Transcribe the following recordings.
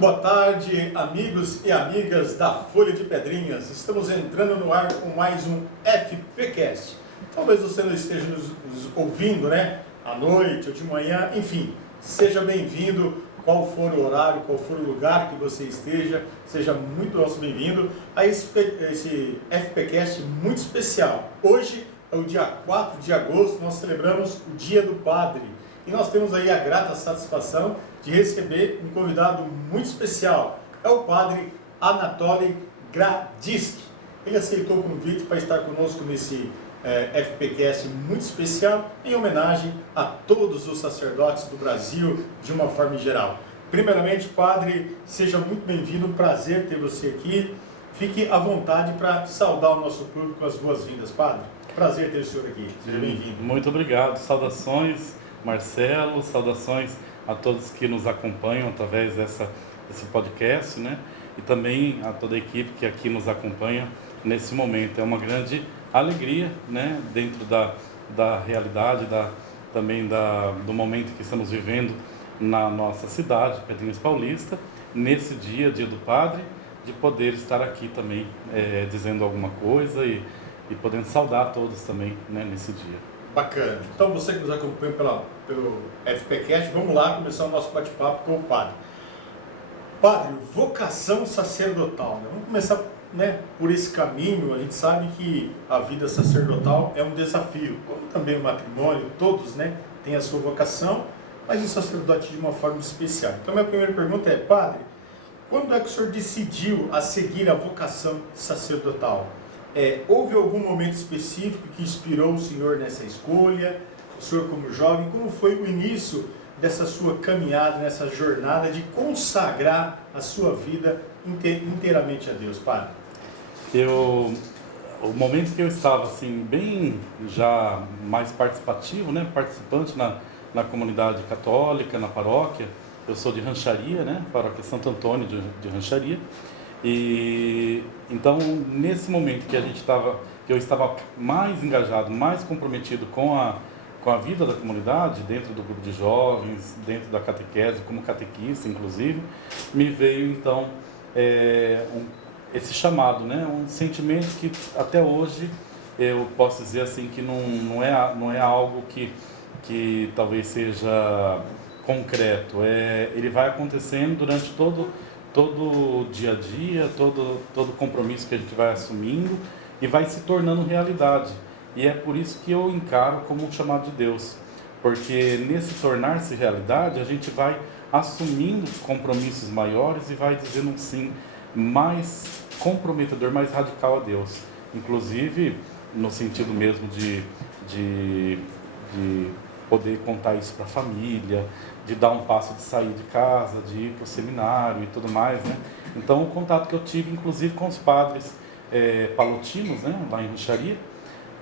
boa tarde, amigos e amigas da Folha de Pedrinhas. Estamos entrando no ar com mais um FPcast. Talvez você não esteja nos ouvindo, né? À noite ou de manhã, enfim, seja bem-vindo. Qual for o horário, qual for o lugar que você esteja, seja muito bem-vindo a esse FPcast muito especial. Hoje é o dia 4 de agosto, nós celebramos o Dia do Padre. E nós temos aí a grata satisfação de receber um convidado muito especial. É o padre Anatoly Gradiski. Ele aceitou o convite para estar conosco nesse FPcast muito especial, em homenagem a todos os sacerdotes do Brasil, de uma forma geral. Primeiramente, padre, seja muito bem-vindo, um prazer ter você aqui. Fique à vontade para saudar o nosso público com as boas-vindas, padre. Prazer ter o senhor aqui, seja bem-vindo. Muito obrigado, saudações, Marcelo, saudações a todos que nos acompanham através desse podcast, né? E também a toda a equipe que aqui nos acompanha nesse momento. É uma grande alegria, né? Dentro da realidade, do momento que estamos vivendo na nossa cidade, Pedrinhas Paulista, nesse dia do Padre, de poder estar aqui também dizendo alguma coisa e podendo saudar todos também, né, nesse dia. Bacana. Então, você que nos acompanha pelo FPcast, vamos lá começar o nosso bate-papo com o padre. Padre, vocação sacerdotal. Né? Vamos começar, né, por esse caminho. A gente sabe que a vida sacerdotal é um desafio, como também o matrimônio, todos, né, têm a sua vocação, mas o sacerdote de uma forma especial. Então, minha primeira pergunta é, padre, quando é que o senhor decidiu a seguir a vocação sacerdotal? Houve algum momento específico que inspirou o senhor nessa escolha? O senhor como jovem, como foi o início dessa sua caminhada, nessa jornada de consagrar a sua vida inteiramente a Deus, padre? O momento que eu estava assim, bem já mais participativo, né, participante na comunidade católica, na paróquia, eu sou de Rancharia, né, paróquia Santo Antônio de Rancharia. E então, nesse momento que eu estava mais engajado, mais comprometido com a vida da comunidade, dentro do grupo de jovens, dentro da catequese, como catequista, inclusive, me veio então esse chamado, né? Um sentimento que até hoje eu posso dizer assim que não é algo que talvez seja concreto. Ele vai acontecendo durante todo o dia a dia, todo compromisso que a gente vai assumindo e vai se tornando realidade. E é por isso que eu encaro como um chamado de Deus, porque nesse tornar-se realidade a gente vai assumindo compromissos maiores e vai dizendo um sim mais comprometedor, mais radical a Deus, inclusive no sentido mesmo de poder contar isso para a família, de dar um passo de sair de casa, de ir para o seminário e tudo mais, né? Então, o contato que eu tive, inclusive, com os padres palotinos, né, lá em Rancharia,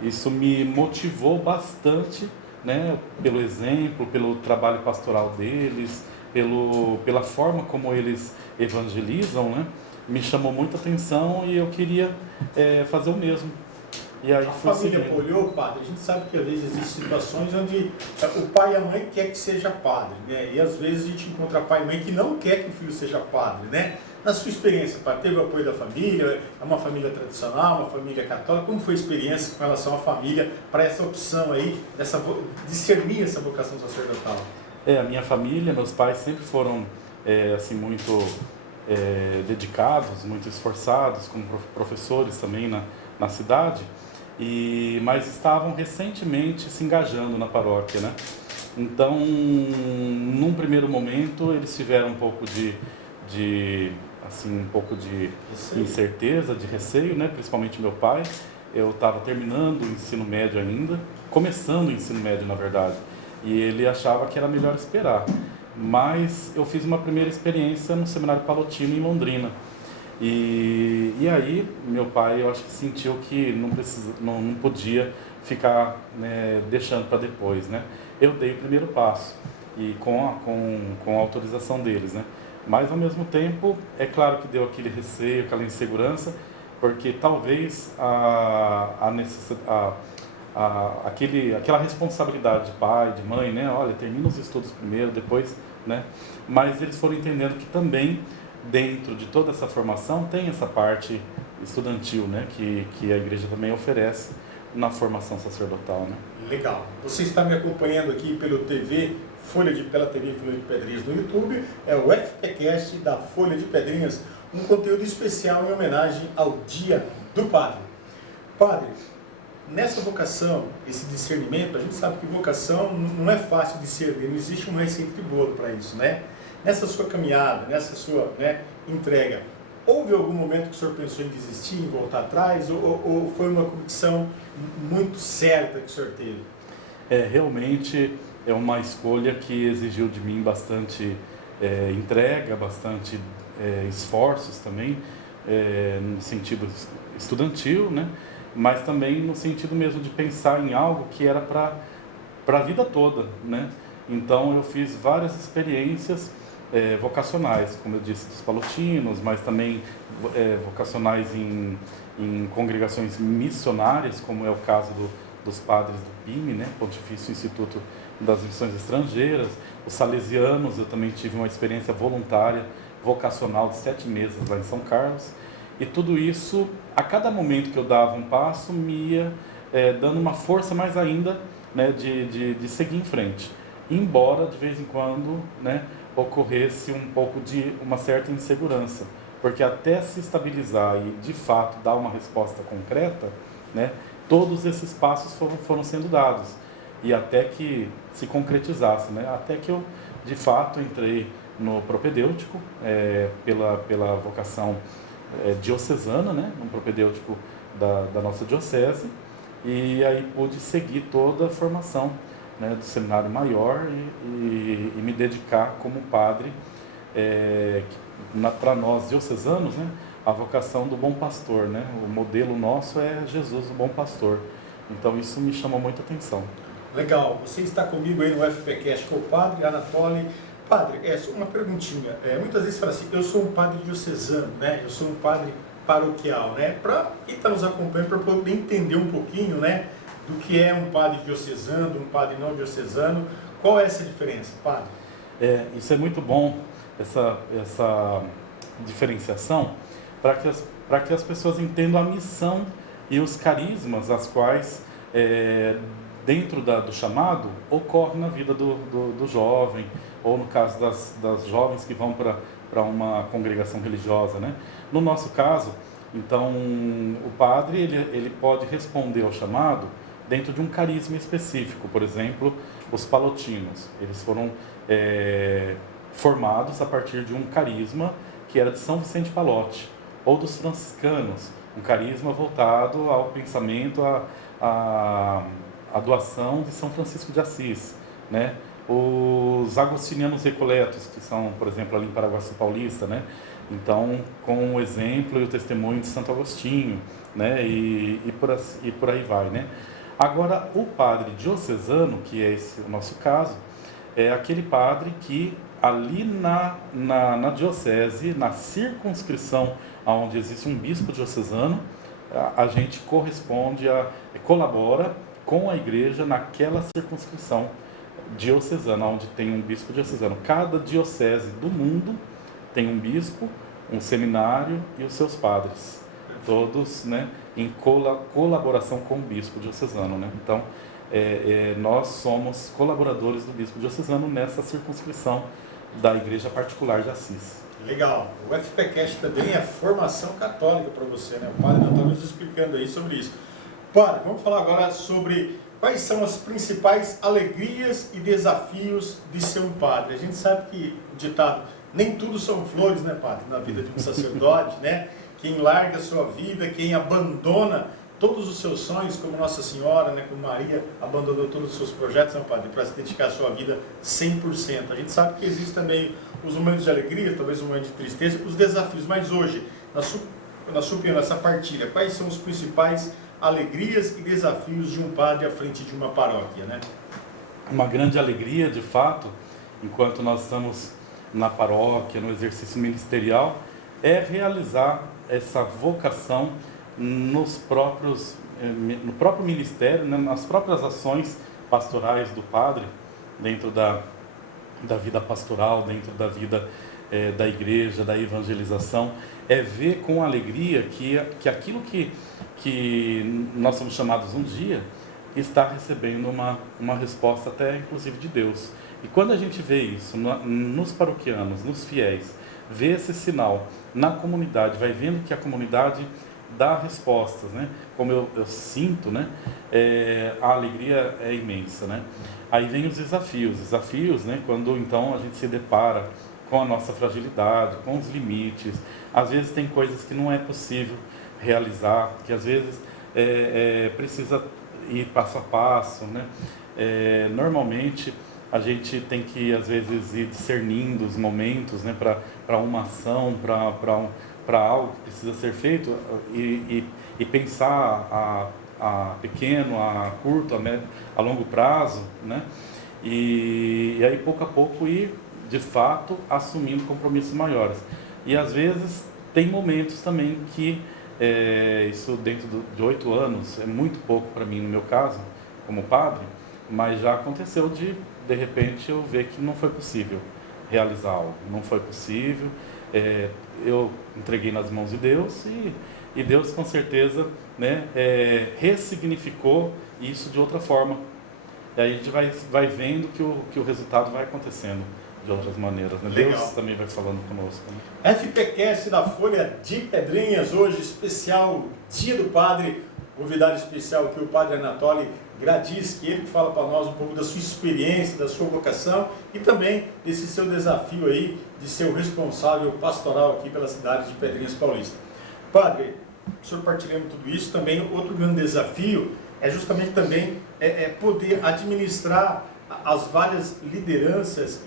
isso me motivou bastante, né, pelo exemplo, pelo trabalho pastoral deles, pela forma como eles evangelizam, né? Me chamou muita atenção e eu queria fazer o mesmo. E aí a família apoiou, padre? A gente sabe que às vezes existem situações onde o pai e a mãe quer que seja padre, né? E às vezes a gente encontra pai e mãe que não quer que o filho seja padre, né? Na sua experiência, padre, teve o apoio da família? É uma família tradicional, uma família católica? Como foi a experiência com relação à família para essa opção aí, discernir essa vocação sacerdotal? A minha família, meus pais sempre foram assim, muito dedicados, muito esforçados, como professores também na cidade. Mas estavam recentemente se engajando na paróquia, né? Então, num primeiro momento, eles tiveram um pouco de incerteza, de receio, né? Principalmente meu pai. Eu estava terminando o ensino médio ainda, começando o ensino médio, na verdade, e ele achava que era melhor esperar. Mas eu fiz uma primeira experiência no Seminário Palotino em Londrina. E aí, meu pai, eu acho que sentiu que não podia ficar, né, deixando para depois, né? Eu dei o primeiro passo, e com a autorização deles, né? Mas, ao mesmo tempo, é claro que deu aquele receio, aquela insegurança, porque talvez aquela responsabilidade de pai, de mãe, né? Olha, termina os estudos primeiro, depois, né? Mas eles foram entendendo que também dentro de toda essa formação tem essa parte estudantil, né, que a igreja também oferece na formação sacerdotal, né? Legal. Você está me acompanhando aqui pela TV Folha de Pedrinhas no YouTube, é o FPcast da Folha de Pedrinhas, um conteúdo especial em homenagem ao Dia do Padre. Padre, nessa vocação, esse discernimento, a gente sabe que vocação não é fácil de discernir, não existe uma receita de bolo para isso, né? Nessa sua caminhada, nessa sua, né, entrega, houve algum momento que o senhor pensou em desistir, em voltar atrás, ou foi uma convicção muito certa que o senhor teve? Realmente é uma escolha que exigiu de mim bastante entrega, bastante esforços também, no sentido estudantil, né? Mas também no sentido mesmo de pensar em algo que era para a vida toda, né? Então eu fiz várias experiências vocacionais, como eu disse, dos palotinos, mas também vocacionais em congregações missionárias, como é o caso dos padres do PIME, né? Pontifício Instituto das Missões Estrangeiras. Os salesianos, eu também tive uma experiência voluntária, vocacional de 7 meses lá em São Carlos. E tudo isso, a cada momento que eu dava um passo, me ia dando uma força mais ainda, né, de seguir em frente. Embora, de vez em quando, né, ocorresse um pouco de uma certa insegurança. Porque até se estabilizar e, de fato, dar uma resposta concreta, né, todos esses passos foram sendo dados. E até que se concretizasse, né, até que eu, de fato, entrei no propedêutico, pela vocação diocesana, né, um propedêutico da nossa diocese, e aí pude seguir toda a formação, né, do seminário maior e me dedicar como padre, para nós diocesanos, né, a vocação do bom pastor, né, o modelo nosso é Jesus, o bom pastor. Então isso me chamou muita atenção. Legal, você está comigo aí no FPcast com o Padre Anatoly. Padre, só uma perguntinha. Muitas vezes fala assim, eu sou um padre diocesano, né? Eu sou um padre paroquial, né? Para quem está nos acompanhando, para poder entender um pouquinho, né, do que é um padre diocesano, um padre não diocesano, qual é essa diferença, padre? Isso é muito bom, essa diferenciação, para que as pessoas entendam a missão e os carismas as quais, dentro do chamado, ocorre na vida do jovem, ou no caso das jovens que vão para uma congregação religiosa, né? No nosso caso, então, o padre ele pode responder ao chamado dentro de um carisma específico. Por exemplo, os palotinos, eles foram formados a partir de um carisma que era de São Vicente Pallotti, ou dos franciscanos, um carisma voltado ao pensamento, à doação de São Francisco de Assis, né? Os agostinianos recoletos, que são, por exemplo, ali em Paraguaçu Paulista, né? Então, com o exemplo e o testemunho de Santo Agostinho, né? E por aí vai, né? Agora, o padre diocesano, que é esse o nosso caso, é aquele padre que ali na diocese, na circunscrição onde existe um bispo diocesano, a gente colabora com a igreja naquela circunscrição diocesana, onde tem um bispo diocesano. Cada diocese do mundo tem um bispo, um seminário e os seus padres, todos, né, em colaboração com o bispo diocesano, né? Então, nós somos colaboradores do bispo diocesano nessa circunscrição da Igreja Particular de Assis. Legal. O FPcast também é formação católica para você, né? O Padre Anatoly nos explicando aí sobre isso. Padre, vamos falar agora sobre quais são as principais alegrias e desafios de ser um padre. A gente sabe que o ditado, nem tudo são flores, né, padre, na vida de um sacerdote, né? Quem larga a sua vida, quem abandona todos os seus sonhos, como Nossa Senhora, né, como Maria abandonou todos os seus projetos, né, padre, para se dedicar à sua vida 100%. A gente sabe que existem também os momentos de alegria, talvez um momento de tristeza, os desafios. Mas hoje, na sua opinião, nessa partilha, quais são os principais alegrias e desafios de um padre à frente de uma paróquia, né? Uma grande alegria, de fato, enquanto nós estamos na paróquia, no exercício ministerial, é realizar essa vocação no próprio ministério, né, nas próprias ações pastorais do padre, dentro da vida pastoral, dentro da vida da igreja, da evangelização, é ver com alegria que aquilo que nós somos chamados um dia está recebendo uma resposta até inclusive de Deus. E quando a gente vê isso nos paroquianos, nos fiéis, vê esse sinal na comunidade, vai vendo que a comunidade dá respostas, né? Como eu sinto, né? A alegria é imensa, né? Aí vem os desafios, né? Quando então a gente se depara com a nossa fragilidade, com os limites. Às vezes tem coisas que não é possível realizar, que às vezes precisa ir passo a passo, né? Normalmente a gente tem que às vezes ir discernindo os momentos, né? Para uma ação, para algo que precisa ser feito e pensar a pequeno, a curto, a longo prazo, né? E aí pouco a pouco ir de fato assumindo compromissos maiores. E às vezes tem momentos também que isso dentro de 8 anos é muito pouco para mim no meu caso como padre, mas já aconteceu de repente eu ver que não foi possível realizar algo, não foi possível. Eu entreguei nas mãos de Deus e Deus com certeza, né, ressignificou isso de outra forma. E aí a gente vai vendo que o resultado vai acontecendo de outras maneiras, né? Deus também vai falando conosco, né? FPcast da Folha de Pedrinhas, hoje especial Dia do Padre, convidado especial aqui o Padre Anatoly Gradisky, ele que fala para nós um pouco da sua experiência, da sua vocação e também desse seu desafio aí de ser o responsável pastoral aqui pela cidade de Pedrinhas Paulista. Padre, o senhor partilhando tudo isso, também outro grande desafio é justamente também poder administrar as várias lideranças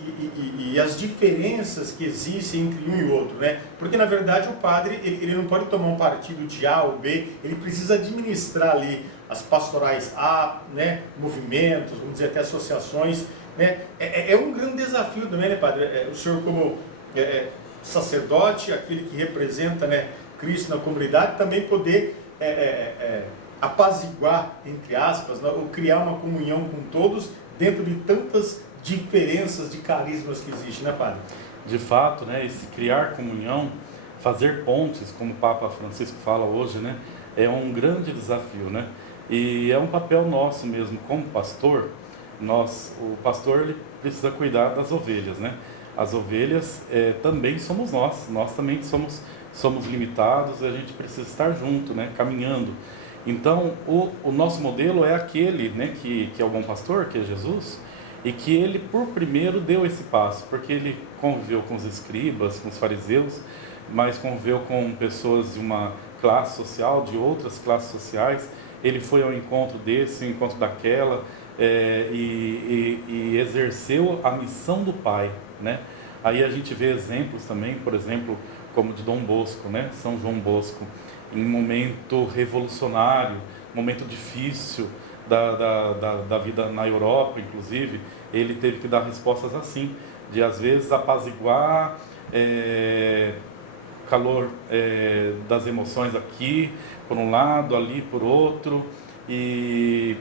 e as diferenças que existem entre um e outro, né? Porque na verdade o padre ele não pode tomar um partido de A ou B, ele precisa administrar ali as pastorais A, né? Movimentos, vamos dizer até associações, né? É um grande desafio também, né, padre? O senhor como sacerdote, aquele que representa, né, Cristo na comunidade, também poder apaziguar, entre aspas, né, ou criar uma comunhão com todos dentro de tantas diferenças de carismas que existem, né, padre? De fato, né, esse criar comunhão, fazer pontes, como o Papa Francisco fala hoje, né, é um grande desafio, né? E é um papel nosso mesmo, como pastor. O pastor ele precisa cuidar das ovelhas, né? As ovelhas também somos nós também somos limitados e a gente precisa estar junto, né, caminhando. Então, o nosso modelo é aquele, né, que é o bom pastor, que é Jesus, e que ele, por primeiro, deu esse passo, porque ele conviveu com os escribas, com os fariseus, mas conviveu com pessoas de uma classe social, de outras classes sociais. Ele foi ao encontro desse, ao encontro daquela, e exerceu a missão do Pai, né? Aí a gente vê exemplos também, por exemplo, como de Dom Bosco, né? São João Bosco, em um momento revolucionário, momento difícil da vida na Europa, inclusive, ele teve que dar respostas assim, de às vezes apaziguar calor das emoções aqui, por um lado, ali por outro, e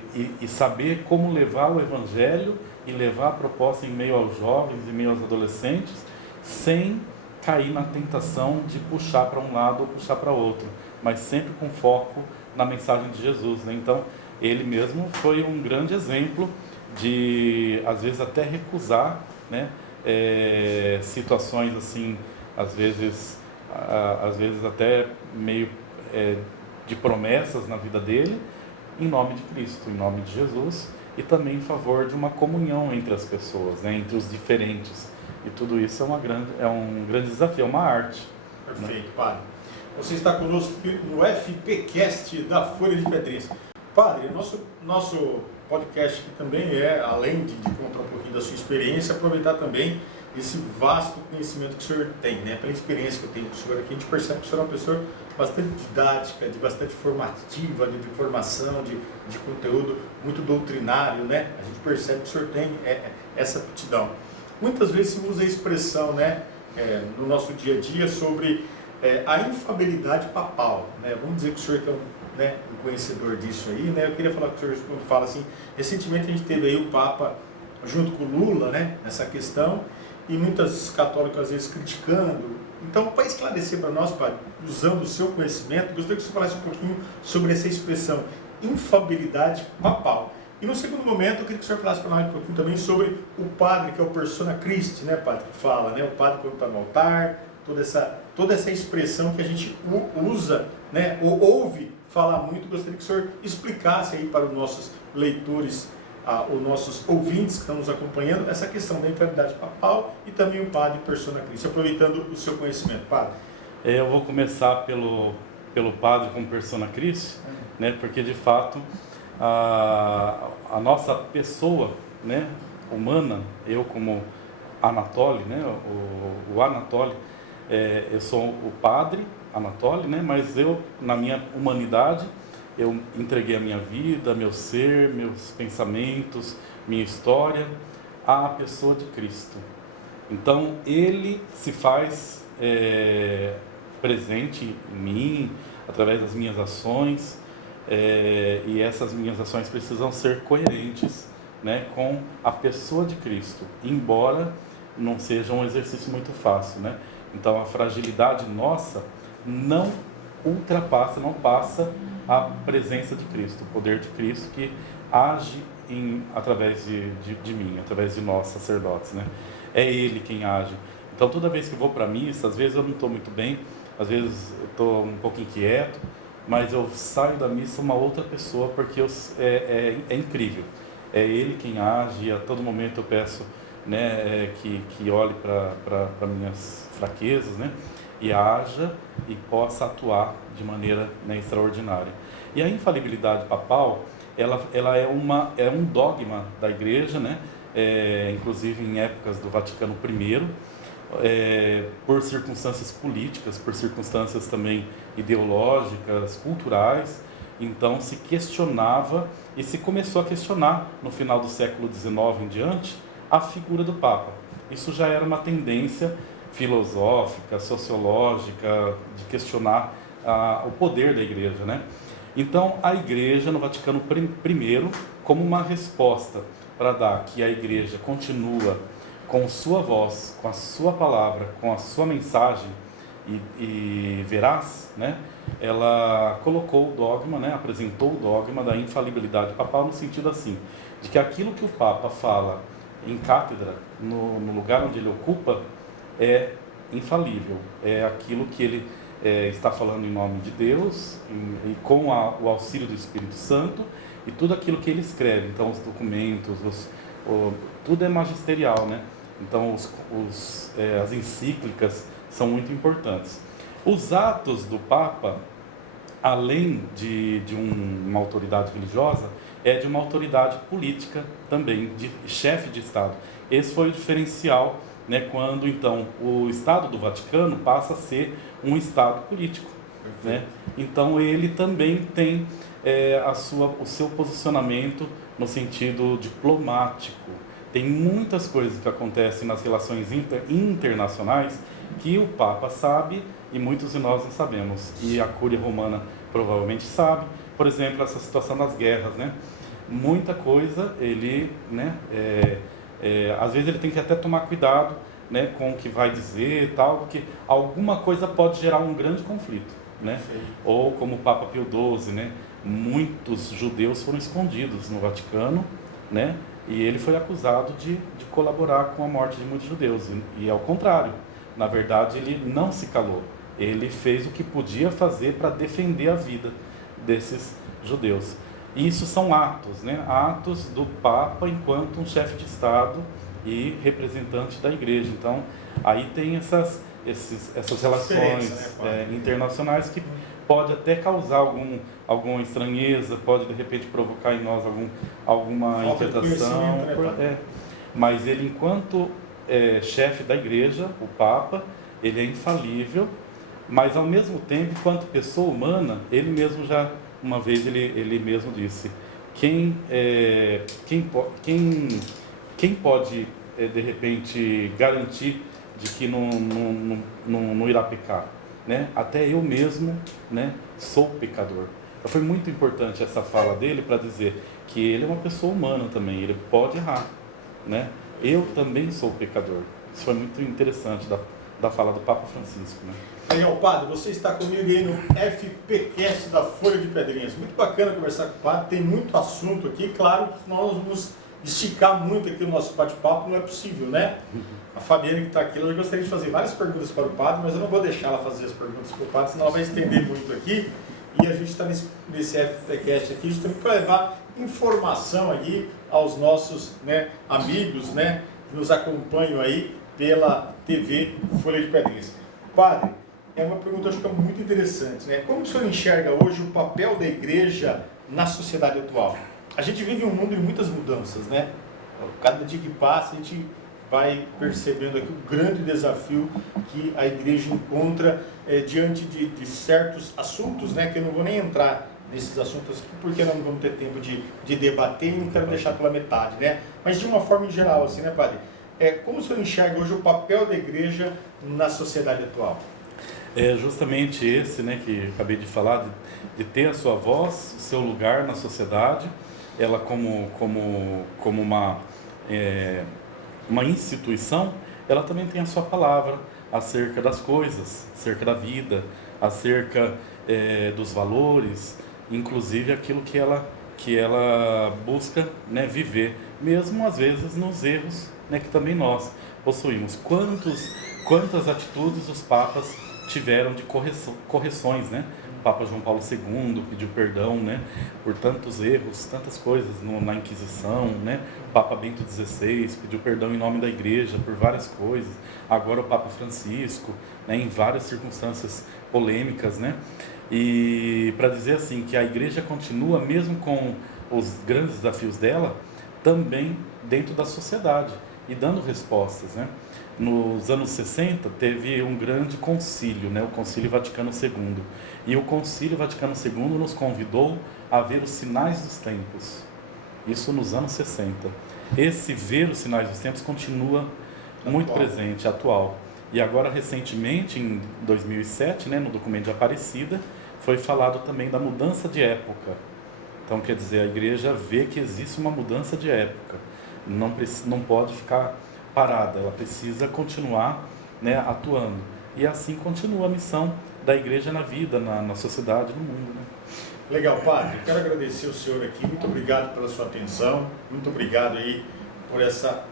saber como levar o Evangelho e levar a proposta em meio aos jovens, em meio aos adolescentes, sem cair na tentação de puxar para um lado ou puxar para outro, mas sempre com foco na mensagem de Jesus, né? Então, ele mesmo foi um grande exemplo de, às vezes, até recusar, né, situações assim, às vezes até meio de promessas na vida dele, em nome de Cristo, em nome de Jesus, e também em favor de uma comunhão entre as pessoas, né, entre os diferentes. E tudo isso é um grande desafio, é uma arte. Perfeito, né? Padre. Você está conosco no FPcast da Folha de Pedrinhas. Padre, nosso podcast aqui também além de contar um pouquinho da sua experiência, aproveitar também esse vasto conhecimento que o senhor tem, né? Pela experiência que eu tenho com o senhor aqui, a gente percebe que o senhor é uma pessoa bastante didática, bastante formativa, de formação, de conteúdo muito doutrinário, né? A gente percebe que o senhor tem essa aptidão. Muitas vezes se usa a expressão, né, no nosso dia a dia sobre a infalibilidade papal, né? Vamos dizer que o senhor é um conhecedor disso aí, né? Eu queria falar com o senhor, quando fala assim, recentemente a gente teve aí o Papa junto com o Lula, né, nessa questão, e muitos católicos às vezes criticando. Então, para esclarecer para nós, padre, usando o seu conhecimento, gostaria que você falasse um pouquinho sobre essa expressão infalibilidade papal. E no segundo momento, eu queria que o senhor falasse para nós um pouquinho também sobre o padre, que é o persona Christi, né, padre, que fala, né, o padre quando está no altar, toda essa expressão que a gente usa, né, ou ouve falar muito. Gostaria que o senhor explicasse aí para os nossos leitores, os nossos ouvintes que estão nos acompanhando, essa questão da infalibilidade papal e também o padre persona Christi, aproveitando o seu conhecimento, padre. Eu vou começar pelo padre como persona Christi, né, porque de fato a nossa pessoa, né, humana, eu como Anatoly, né, o Anatoly, eu sou o padre Anatoly, né, mas eu, na minha humanidade, eu entreguei a minha vida, meu ser, meus pensamentos, minha história à pessoa de Cristo. Então ele se faz presente em mim através das minhas ações, e essas minhas ações precisam ser coerentes, né, com a pessoa de Cristo, embora não seja um exercício muito fácil, né? Então a fragilidade nossa não ultrapassa, não passa a presença de Cristo, o poder de Cristo que age através de mim, através de nós sacerdotes, né? É Ele quem age. Então toda vez que eu vou para a missa, às vezes eu não estou muito bem, às vezes eu estou um pouco inquieto, mas eu saio da missa uma outra pessoa, porque é incrível. É Ele quem age, e a todo momento eu peço, né, que olhe para minhas fraquezas, né, e haja e possa atuar de maneira, né, extraordinária. E a infalibilidade papal, ela é um dogma da Igreja, né, inclusive em épocas do Vaticano I, por circunstâncias políticas, por circunstâncias também ideológicas, culturais. Então se questionava e se começou a questionar no final do século XIX em diante a figura do Papa. Isso já era uma tendência filosófica, sociológica, de questionar o poder da Igreja, né? Então a Igreja no Vaticano I, como uma resposta para dar que a Igreja continua com sua voz, com a sua palavra, com a sua mensagem e veraz, né? Ela colocou o dogma, né? Apresentou o dogma da infalibilidade papal, no sentido assim, de que aquilo que o Papa fala em cátedra, no lugar onde ele ocupa, é infalível, é aquilo que ele está falando em nome de Deus e com o auxílio do Espírito Santo, e tudo aquilo que ele escreve, então os documentos, tudo é magisterial, né? Então as encíclicas são muito importantes. Os atos do Papa, além de uma autoridade religiosa, é de uma autoridade política também, de chefe de Estado. Esse foi o diferencial, né, quando então o Estado do Vaticano passa a ser um Estado político, né? Então ele também tem o seu posicionamento no sentido diplomático. Tem muitas coisas que acontecem nas relações internacionais que o Papa sabe e muitos de nós não sabemos. E a Cúria Romana provavelmente sabe. Por exemplo, essa situação das guerras, né? Muita coisa ele, né? Às vezes ele tem que até tomar cuidado, né, com o que vai dizer e tal, porque alguma coisa pode gerar um grande conflito, né? Ou como o Papa Pio XII, né? Muitos judeus foram escondidos no Vaticano, né? E ele foi acusado de colaborar com a morte de muitos judeus. E ao contrário, na verdade ele não se calou. Ele fez o que podia fazer para defender a vida desses judeus. E isso são atos, né? Atos do Papa enquanto um chefe de Estado e representante da Igreja. Então, aí tem essas relações internacionais que pode até causar alguma estranheza, pode de repente provocar em nós alguma inquietação, né, mas ele, enquanto chefe da Igreja, o Papa, ele é infalível, mas ao mesmo tempo, enquanto pessoa humana, ele mesmo já, uma vez ele mesmo disse, quem pode de repente garantir de que não irá pecar, né? Até eu mesmo, né, sou pecador. Então, foi muito importante essa fala dele para dizer que ele é uma pessoa humana também, ele pode errar, né? Eu também sou pecador. Isso foi muito interessante da fala do Papa Francisco, né? Legal, padre, você está comigo aí no FPcast da Folha de Pedrinhas. Muito bacana conversar com o padre, tem muito assunto aqui. Claro que nós vamos esticar muito aqui o nosso bate-papo, não é possível, né? A Fabiane que está aqui, eu gostaria de fazer várias perguntas para o padre, mas eu não vou deixar ela fazer as perguntas para o padre, senão ela vai estender muito aqui. E a gente está nesse FPcast aqui justamente para levar informação aqui aos nossos, né, amigos, né, que nos acompanham aí pela TV Folha de Pedrinhas. Padre, é uma pergunta acho que é muito interessante, né? Como o senhor enxerga hoje o papel da igreja na sociedade atual? A gente vive um mundo de muitas mudanças, né? Cada dia que passa a gente vai percebendo aqui o grande desafio que a igreja encontra diante de certos assuntos, né? Que eu não vou nem entrar nesses assuntos aqui, porque nós não vamos ter tempo de debater e não quero deixar pela metade, né? Mas de uma forma em geral, assim, né, padre? Como o senhor enxerga hoje o papel da igreja na sociedade atual? É justamente esse, né, que acabei de falar, de ter a sua voz, o seu lugar na sociedade, ela como uma instituição, ela também tem a sua palavra acerca das coisas, acerca da vida, acerca dos valores, inclusive aquilo que ela busca, né, viver, mesmo às vezes nos erros, né, que também nós possuímos. Quantas atitudes os papas tiveram de correções, né? O Papa João Paulo II pediu perdão, né, por tantos erros, tantas coisas na Inquisição, né? O Papa Bento XVI pediu perdão em nome da Igreja por várias coisas. Agora o Papa Francisco, né, em várias circunstâncias polêmicas, né? E para dizer assim que a Igreja continua mesmo com os grandes desafios dela, também dentro da sociedade e dando respostas, né? Nos anos 60 teve um grande concílio, né, o Concílio Vaticano II. E o Concílio Vaticano II nos convidou a ver os sinais dos tempos. Isso nos anos 60. Esse ver os sinais dos tempos continua muito presente, atual. E agora recentemente, em 2007, né, no documento de Aparecida, foi falado também da mudança de época. Então, quer dizer, a igreja vê que existe uma mudança de época. Não pode ficar parada, ela precisa continuar, né, atuando. E assim continua a missão da igreja na vida, na sociedade, no mundo, né? Legal, padre. Quero agradecer o senhor aqui. Muito obrigado pela sua atenção. Muito obrigado aí por essa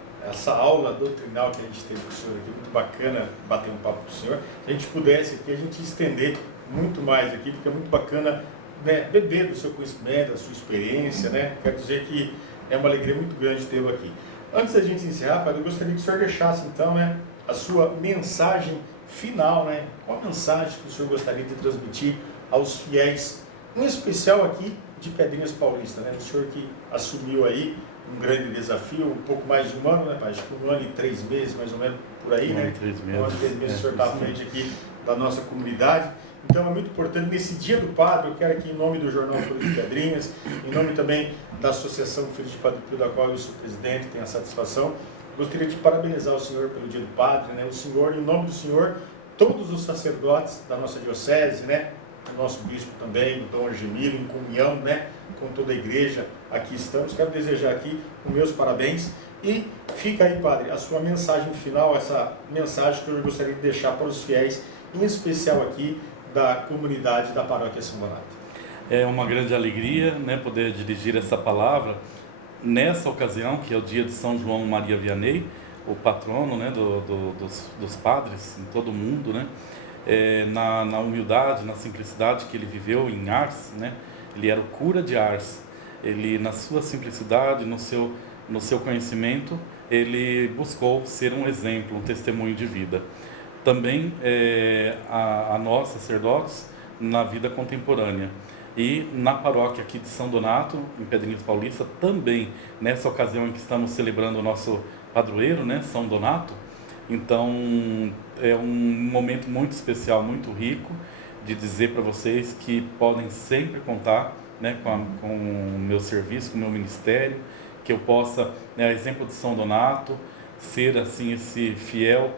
aula doutrinal que a gente teve com o senhor aqui. Muito bacana bater um papo com o senhor. Se a gente pudesse aqui, a gente estender muito mais aqui, porque é muito bacana, né, beber do seu conhecimento, da sua experiência, né? Quero dizer que é uma alegria muito grande tê-lo aqui. Antes da gente encerrar, padre, eu gostaria que o senhor deixasse, então, né, a sua mensagem final, né? Qual a mensagem que o senhor gostaria de transmitir aos fiéis, em especial aqui de Pedrinhas Paulista, né? O senhor que assumiu aí um grande desafio, um pouco mais de um ano, né, pai? Acho que 1 ano e 3 meses, mais ou menos, por aí, né? 1 ano e 3 meses o senhor está à frente aqui da nossa comunidade. Então é muito importante, nesse dia do padre, eu quero aqui em nome do Jornal Folha de Pedrinhas, em nome também da Associação Filhos de Padre Pio, da qual eu sou presidente, tenho a satisfação, gostaria de parabenizar o senhor pelo dia do padre, né? O senhor, em nome do senhor, todos os sacerdotes da nossa diocese, né? O nosso bispo também, o Dom Argemiro, em comunhão, né, com toda a igreja, aqui estamos. Quero desejar aqui os meus parabéns. E fica aí, padre, a sua mensagem final, essa mensagem que eu gostaria de deixar para os fiéis, em especial aqui da comunidade da Paróquia São Donato. É uma grande alegria, né, poder dirigir essa palavra nessa ocasião, que é o dia de São João Maria Vianney, o patrono, né, dos padres em todo o mundo, né? Na humildade, na simplicidade que ele viveu em Ars, né? Ele era o cura de Ars. Ele, na sua simplicidade, no seu conhecimento, ele buscou ser um exemplo, um testemunho de vida. Também a nós, sacerdotes, na vida contemporânea. E na paróquia aqui de São Donato, em Pedrinhas Paulista, também, nessa ocasião em que estamos celebrando o nosso padroeiro, né, São Donato. Então, é um momento muito especial, muito rico, de dizer para vocês que podem sempre contar, né, com o meu serviço, com o meu ministério, que eu possa, né, a exemplo de São Donato, ser assim esse fiel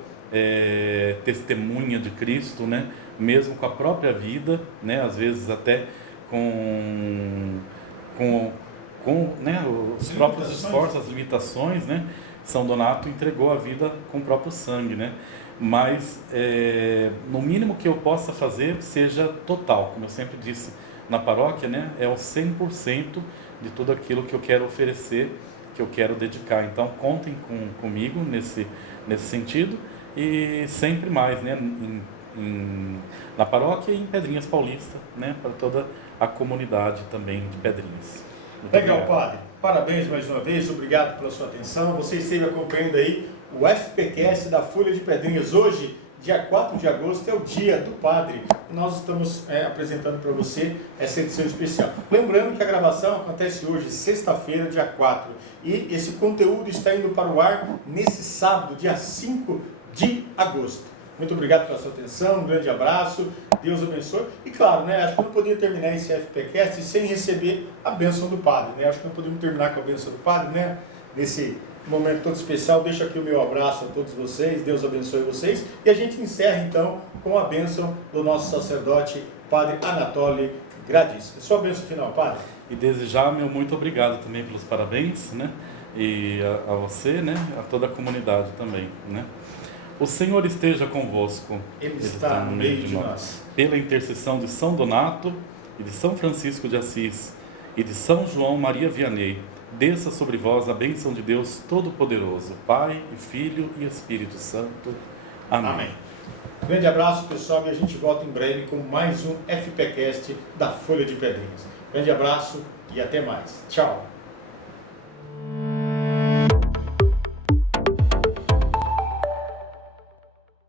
testemunha de Cristo, né, mesmo com a própria vida, né, às vezes até com com, né, os As próprios limitações. esforços, as limitações, né? São Donato entregou a vida com o próprio sangue, né? Mas no mínimo que eu possa fazer seja total, como eu sempre disse na paróquia, né? É o 100% de tudo aquilo que eu quero oferecer, que eu quero dedicar. Então contem comigo nesse sentido e sempre mais, né? Na paróquia e em Pedrinhas Paulista, né? Para toda a comunidade também de Pedrinhas. Muito Legal, obrigado. padre. Parabéns mais uma vez, obrigado pela sua atenção. Você esteve acompanhando aí o FPcast da Folha de Pedrinhas. Hoje, dia 4 de agosto, é o dia do padre. E nós estamos apresentando para você essa edição especial. Lembrando que a gravação acontece hoje, sexta-feira, dia 4. E esse conteúdo está indo para o ar nesse sábado, dia 5 de agosto. Muito obrigado pela sua atenção, um grande abraço, Deus abençoe. E claro, né, acho que eu não podia terminar esse FPcast sem receber a bênção do padre, né? Acho que não podemos terminar com a bênção do padre, né? Nesse momento todo especial, deixo aqui o meu abraço a todos vocês, Deus abençoe vocês. E a gente encerra então com a bênção do nosso sacerdote, Padre Anatoly Gradis. Sua bênção final, padre. E desejar meu muito obrigado também pelos parabéns, né? E a você, né? A toda a comunidade também, né? O Senhor esteja convosco. Ele está no meio de nós. Pela intercessão de São Donato e de São Francisco de Assis e de São João Maria Vianney, desça sobre vós a bênção de Deus Todo-Poderoso, Pai, e Filho e Espírito Santo. Amém. Amém. Grande abraço, pessoal, e a gente volta em breve com mais um FPcast da Folha de Pedrinhas. Grande abraço e até mais. Tchau.